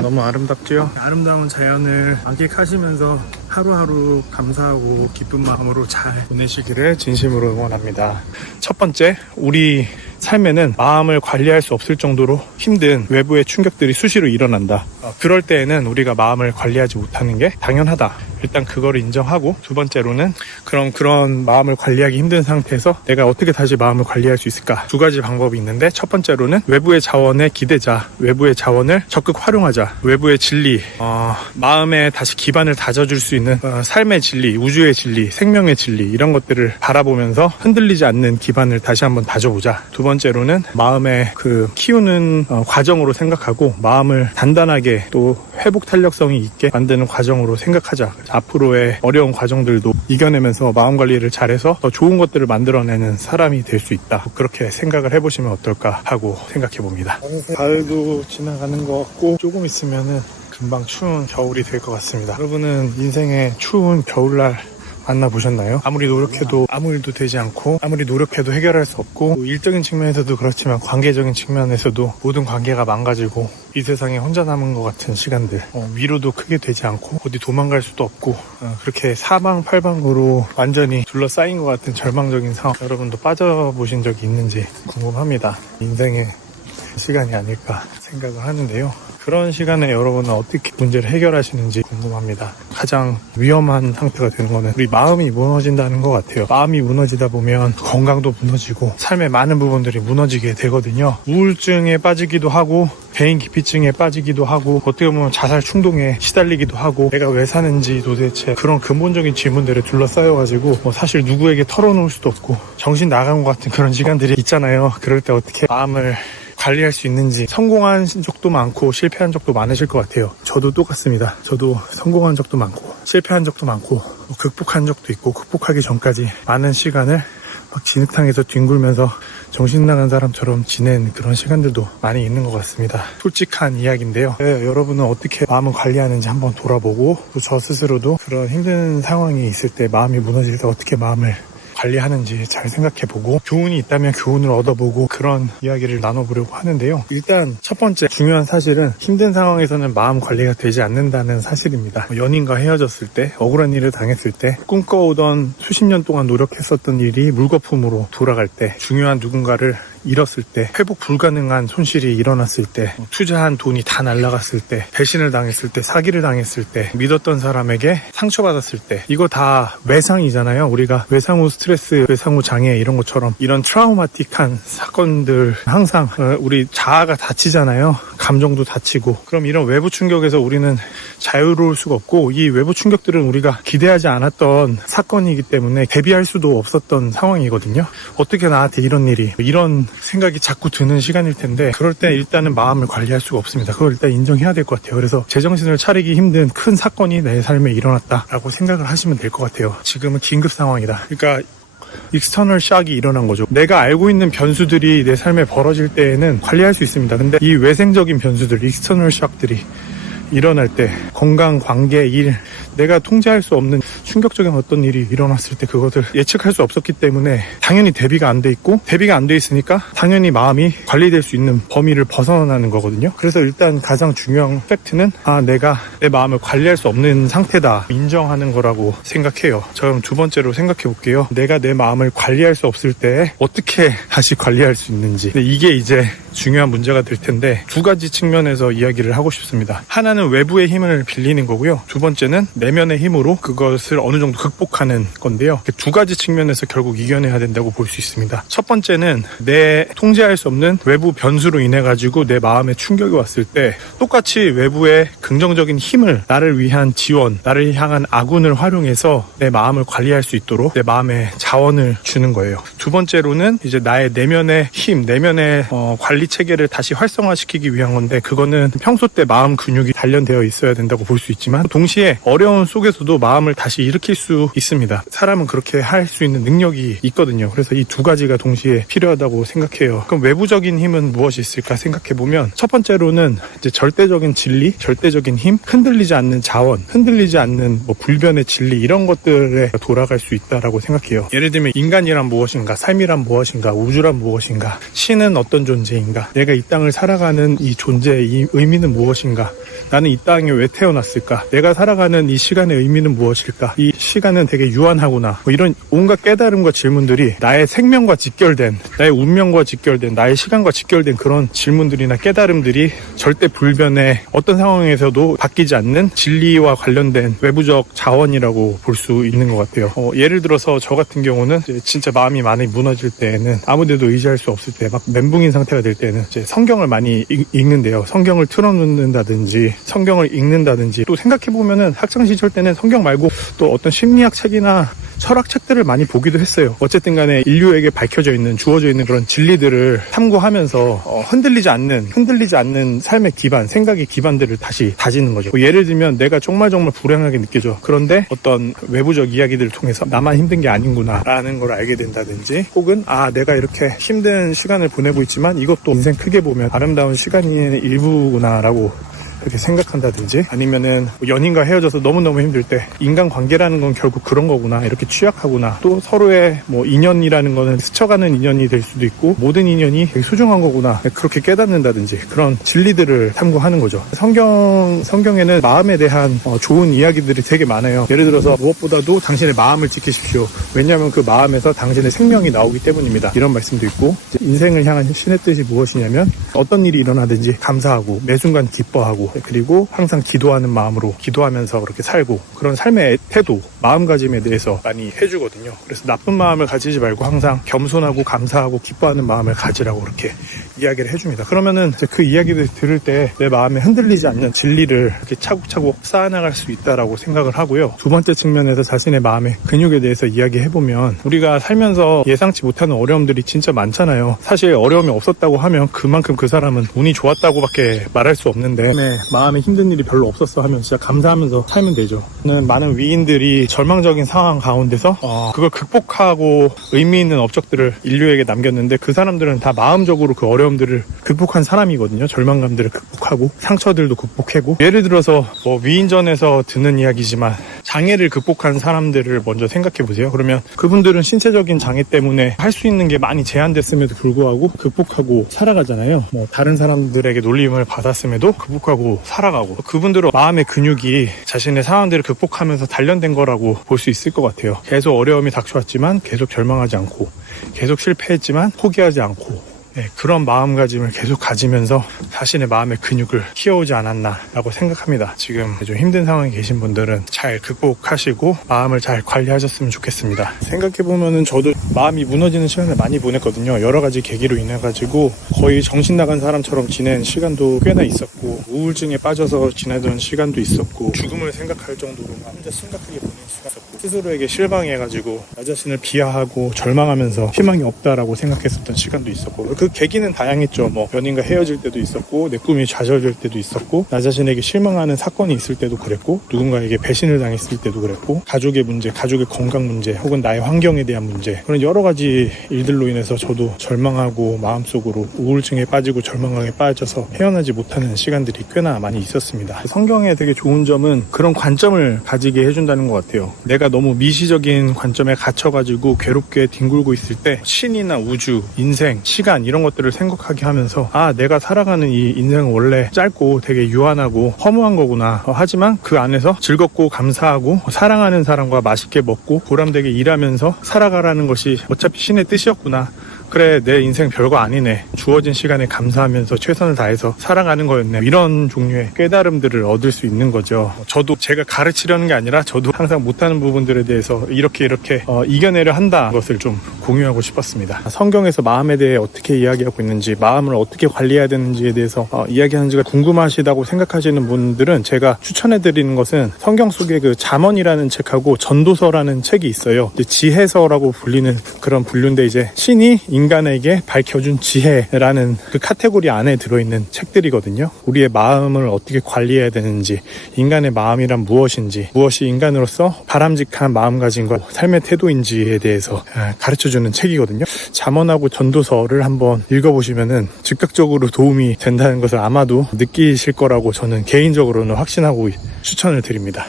너무 아름답죠? 아름다운 자연을 만끽하시면서 하루하루 감사하고 기쁜 마음으로 잘 보내시기를 진심으로 응원합니다. 첫 번째, 우리 삶에는 마음을 관리할 수 없을 정도로 힘든 외부의 충격들이 수시로 일어난다. 그럴 때에는 우리가 마음을 관리하지 못하는 게 당연하다. 일단 그거를 인정하고, 두 번째로는 그런 마음을 관리하기 힘든 상태에서 내가 어떻게 다시 마음을 관리할 수 있을까? 두 가지 방법이 있는데, 첫 번째로는 외부의 자원에 기대자, 외부의 자원을 적극 활용하자. 외부의 진리, 마음에 다시 기반을 다져줄 수 있는 삶의 진리, 우주의 진리, 생명의 진리, 이런 것들을 바라보면서 흔들리지 않는 기반을 다시 한번 다져보자. 두 번째로는 마음의 키우는 과정으로 생각하고, 마음을 단단하게 또 회복 탄력성이 있게 만드는 과정으로 생각하자. 앞으로의 어려운 과정들도 이겨내면서 마음 관리를 잘해서 더 좋은 것들을 만들어내는 사람이 될 수 있다. 그렇게 생각을 해보시면 어떨까 하고 생각해 봅니다. 가을도 지나가는 것 같고, 조금 있으면은 금방 추운 겨울이 될 것 같습니다. 여러분은 인생의 추운 겨울날 만나보셨나요? 아무리 노력해도 아무 일도 되지 않고, 아무리 노력해도 해결할 수 없고, 일적인 측면에서도 그렇지만 관계적인 측면에서도 모든 관계가 망가지고 이 세상에 혼자 남은 것 같은 시간들, 위로도 크게 되지 않고 어디 도망갈 수도 없고, 그렇게 사방팔방으로 완전히 둘러싸인 것 같은 절망적인 상황, 여러분도 빠져보신 적이 있는지 궁금합니다. 인생의 시간이 아닐까 생각을 하는데요. 그런 시간에 여러분은 어떻게 문제를 해결하시는지 궁금합니다. 가장 위험한 상태가 되는 거는 우리 마음이 무너진다는 것 같아요. 마음이 무너지다 보면 건강도 무너지고 삶의 많은 부분들이 무너지게 되거든요. 우울증에 빠지기도 하고, 배인 기피증에 빠지기도 하고, 어떻게 보면 자살 충동에 시달리기도 하고, 내가 왜 사는지 도대체 그런 근본적인 질문들에 둘러싸여가지고 사실 누구에게 털어놓을 수도 없고 정신 나간 것 같은 그런 시간들이 있잖아요. 그럴 때 어떻게 마음을 관리할 수 있는지, 성공한 적도 많고 실패한 적도 많으실 것 같아요. 저도 똑같습니다. 저도 성공한 적도 많고 실패한 적도 많고 극복한 적도 있고, 극복하기 전까지 많은 시간을 막 진흙탕에서 뒹굴면서 정신 나간 사람처럼 지낸 그런 시간들도 많이 있는 것 같습니다. 솔직한 이야기인데요. 여러분은 어떻게 마음을 관리하는지 한번 돌아보고, 또 저 스스로도 그런 힘든 상황이 있을 때, 마음이 무너질 때 어떻게 마음을 관리하는지 잘 생각해보고, 교훈이 있다면 교훈을 얻어보고, 그런 이야기를 나눠보려고 하는데요. 일단 첫 번째 중요한 사실은 힘든 상황에서는 마음 관리가 되지 않는다는 사실입니다. 연인과 헤어졌을 때, 억울한 일을 당했을 때, 꿈꿔오던 수십 년 동안 노력했었던 일이 물거품으로 돌아갈 때, 중요한 누군가를 잃었을 때, 회복 불가능한 손실이 일어났을 때, 투자한 돈이 다 날아갔을 때, 배신을 당했을 때, 사기를 당했을 때, 믿었던 사람에게 상처받았을 때, 이거 다 외상이잖아요. 우리가 외상 후 스트레스, 외상 후 장애, 이런 것처럼 이런 트라우마틱한 사건들, 항상 우리 자아가 다치잖아요. 감정도 다치고. 그럼 이런 외부 충격에서 우리는 자유로울 수가 없고, 이 외부 충격들은 우리가 기대하지 않았던 사건이기 때문에 대비할 수도 없었던 상황이거든요. 어떻게 나한테 이런 일이, 이런 생각이 자꾸 드는 시간일 텐데, 그럴 때 일단은 마음을 관리할 수가 없습니다. 그걸 일단 인정해야 될 것 같아요. 그래서 제정신을 차리기 힘든 큰 사건이 내 삶에 일어났다라고 생각을 하시면 될 것 같아요. 지금은 긴급 상황이다. 그러니까 익스터널 샥이 일어난 거죠. 내가 알고 있는 변수들이 내 삶에 벌어질 때에는 관리할 수 있습니다. 근데 이 외생적인 변수들, 익스터널 샥들이 일어날 때, 건강, 관계, 일, 내가 통제할 수 없는 충격적인 어떤 일이 일어났을 때 그것을 예측할 수 없었기 때문에 당연히 대비가 안 돼 있고, 대비가 안 돼 있으니까 당연히 마음이 관리될 수 있는 범위를 벗어나는 거거든요. 그래서 일단 가장 중요한 팩트는 내가 내 마음을 관리할 수 없는 상태다, 인정하는 거라고 생각해요. 그럼 두 번째로 생각해 볼게요. 내가 내 마음을 관리할 수 없을 때 어떻게 다시 관리할 수 있는지. 근데 이게 이제 중요한 문제가 될 텐데, 두 가지 측면에서 이야기를 하고 싶습니다. 하나는 외부의 힘을 빌리는 거고요. 두 번째는 내면의 힘으로 그것을 어느 정도 극복하는 건데요. 두 가지 측면에서 결국 이겨내야 된다고 볼 수 있습니다. 첫 번째는 내 통제할 수 없는 외부 변수로 인해 가지고 내 마음에 충격이 왔을 때, 똑같이 외부의 긍정적인 힘을, 나를 위한 지원, 나를 향한 아군을 활용해서 내 마음을 관리할 수 있도록 내 마음에 자원을 주는 거예요. 두 번째로는 이제 나의 내면의 힘, 내면의 관리 체계를 다시 활성화시키기 위한 건데, 그거는 평소 때 마음 근육이 단련되어 있어야 된다고 볼 수 있지만, 동시에 어려운 속에서도 마음을 다시 일으킬 수 있습니다. 사람은 그렇게 할 수 있는 능력이 있거든요. 그래서 이 두 가지가 동시에 필요하다고 생각해요. 그럼 외부적인 힘은 무엇이 있을까 생각해보면, 첫 번째로는 이제 절대적인 진리, 절대적인 힘, 흔들리지 않는 자원, 흔들리지 않는 불변의 진리, 이런 것들에 돌아갈 수 있다라고 생각해요. 예를 들면 인간이란 무엇인가, 삶이란 무엇인가, 우주란 무엇인가, 신은 어떤 존재인가, 무엇인가? 내가 이 땅을 살아가는 이 존재의 이 의미는 무엇인가? 나는 이 땅에 왜 태어났을까? 내가 살아가는 이 시간의 의미는 무엇일까? 이 시간은 되게 유한하구나. 뭐 이런 온갖 깨달음과 질문들이 나의 생명과 직결된, 나의 운명과 직결된, 나의 시간과 직결된 그런 질문들이나 깨달음들이 절대 불변의 어떤 상황에서도 바뀌지 않는 진리와 관련된 외부적 자원이라고 볼 수 있는 것 같아요. 예를 들어서 저 같은 경우는 진짜 마음이 많이 무너질 때에는 아무데도 의지할 수 없을 때 막 멘붕인 상태가 될 때는 이제 성경을 많이 읽는데요. 성경을 틀어놓는다든지 성경을 읽는다든지 또 생각해보면은 학창시절 때는 성경 말고 또 어떤 심리학 책이나 철학 책들을 많이 보기도 했어요. 어쨌든 간에 인류에게 밝혀져 있는, 주어져 있는 그런 진리들을 탐구하면서 흔들리지 않는 삶의 기반, 생각의 기반들을 다시 다지는 거죠. 예를 들면 내가 정말 불행하게 느껴져. 그런데 어떤 외부적 이야기들을 통해서 나만 힘든 게 아닌구나 라는 걸 알게 된다든지, 혹은 내가 이렇게 힘든 시간을 보내고 있지만 이것도 인생 크게 보면 아름다운 시간의 일부구나 라고 이렇게 생각한다든지, 아니면은 연인과 헤어져서 너무너무 힘들 때 인간관계라는 건 결국 그런 거구나, 이렇게 취약하구나, 또 서로의 인연이라는 거는 스쳐가는 인연이 될 수도 있고 모든 인연이 되게 소중한 거구나, 그렇게 깨닫는다든지 그런 진리들을 탐구하는 거죠. 성경에는 마음에 대한 좋은 이야기들이 되게 많아요. 예를 들어서 무엇보다도 당신의 마음을 지키십시오. 왜냐하면 그 마음에서 당신의 생명이 나오기 때문입니다. 이런 말씀도 있고, 인생을 향한 신의 뜻이 무엇이냐면 어떤 일이 일어나든지 감사하고 매 순간 기뻐하고, 그리고 항상 기도하는 마음으로 기도하면서 그렇게 살고, 그런 삶의 태도, 마음가짐에 대해서 많이 해주거든요. 그래서 나쁜 마음을 가지지 말고 항상 겸손하고 감사하고 기뻐하는 마음을 가지라고 그렇게 이야기를 해줍니다. 그러면은 그 이야기를 들을 때 내 마음에 흔들리지 않는 진리를 이렇게 차곡차곡 쌓아나갈 수 있다라고 생각을 하고요. 두 번째 측면에서 자신의 마음의 근육에 대해서 이야기해보면, 우리가 살면서 예상치 못하는 어려움들이 진짜 많잖아요. 사실 어려움이 없었다고 하면 그만큼 그 사람은 운이 좋았다고밖에 말할 수 없는데, 마음에 힘든 일이 별로 없었어 하면 진짜 감사하면서 살면 되죠. 많은 위인들이 절망적인 상황 가운데서 그걸 극복하고 의미 있는 업적들을 인류에게 남겼는데, 그 사람들은 다 마음적으로 그 어려움들을 극복한 사람이거든요. 절망감들을 극복하고 상처들도 극복하고. 예를 들어서 위인전에서 듣는 이야기지만 장애를 극복한 사람들을 먼저 생각해 보세요. 그러면 그분들은 신체적인 장애 때문에 할 수 있는 게 많이 제한됐음에도 불구하고 극복하고 살아가잖아요. 다른 사람들에게 놀림을 받았음에도 극복하고 살아가고, 그분들은 마음의 근육이 자신의 상황들을 극복하면서 단련된 거라고 볼 수 있을 것 같아요. 계속 어려움이 닥쳐왔지만 계속 절망하지 않고, 계속 실패했지만 포기하지 않고, 그런 마음가짐을 계속 가지면서 자신의 마음의 근육을 키워오지 않았나라고 생각합니다. 지금 좀 힘든 상황에 계신 분들은 잘 극복하시고 마음을 잘 관리하셨으면 좋겠습니다. 생각해보면은 저도 마음이 무너지는 시간을 많이 보냈거든요. 여러 가지 계기로 인해가지고 거의 정신 나간 사람처럼 지낸 시간도 꽤나 있었고, 우울증에 빠져서 지내던 시간도 있었고, 죽음을 생각할 정도로 혼자 심각하게 보낸 시간도 있었고, 스스로에게 실망해가지고 나 자신을 비하하고 절망하면서 희망이 없다라고 생각했었던 시간도 있었고, 그 계기는 다양했죠. 연인과 헤어질 때도 있었고, 내 꿈이 좌절될 때도 있었고, 나 자신에게 실망하는 사건이 있을 때도 그랬고, 누군가에게 배신을 당했을 때도 그랬고, 가족의 문제, 가족의 건강 문제, 혹은 나의 환경에 대한 문제, 그런 여러 가지 일들로 인해서 저도 절망하고 마음속으로 우울증에 빠지고 절망감에 빠져서 헤어나지 못하는 시간들이 꽤나 많이 있었습니다. 성경의 되게 좋은 점은 그런 관점을 가지게 해준다는 것 같아요. 내가 너무 미시적인 관점에 갇혀가지고 괴롭게 뒹굴고 있을 때 신이나 우주, 인생, 시간 이런 것들을 생각하게 하면서, 내가 살아가는 이 인생은 원래 짧고 되게 유한하고 허무한 거구나. 하지만 그 안에서 즐겁고 감사하고 사랑하는 사람과 맛있게 먹고 보람되게 일하면서 살아가라는 것이 어차피 신의 뜻이었구나. 그래, 내 인생 별거 아니네. 주어진 시간에 감사하면서 최선을 다해서 살아가는 거였네. 이런 종류의 깨달음들을 얻을 수 있는 거죠. 저도 제가 가르치려는 게 아니라 저도 항상 못하는 부분들에 대해서 이렇게 이겨내려 한다 것을 좀 공유하고 싶었습니다. 성경에서 마음에 대해 어떻게 이야기하고 있는지, 마음을 어떻게 관리해야 되는지에 대해서 이야기하는지가 궁금하시다고 생각하시는 분들은 제가 추천해드리는 것은 성경 속에 그 잠언이라는 책하고 전도서라는 책이 있어요. 지혜서라고 불리는 그런 분류인데, 이제 신이 인간에게 밝혀준 지혜라는 그 카테고리 안에 들어있는 책들이거든요. 우리의 마음을 어떻게 관리해야 되는지, 인간의 마음이란 무엇인지, 무엇이 인간으로서 바람직한 마음가짐과 삶의 태도인지에 대해서 가르쳐주는 책이거든요. 잠언하고 전도서를 한번 읽어보시면은 즉각적으로 도움이 된다는 것을 아마도 느끼실 거라고 저는 개인적으로는 확신하고 추천을 드립니다.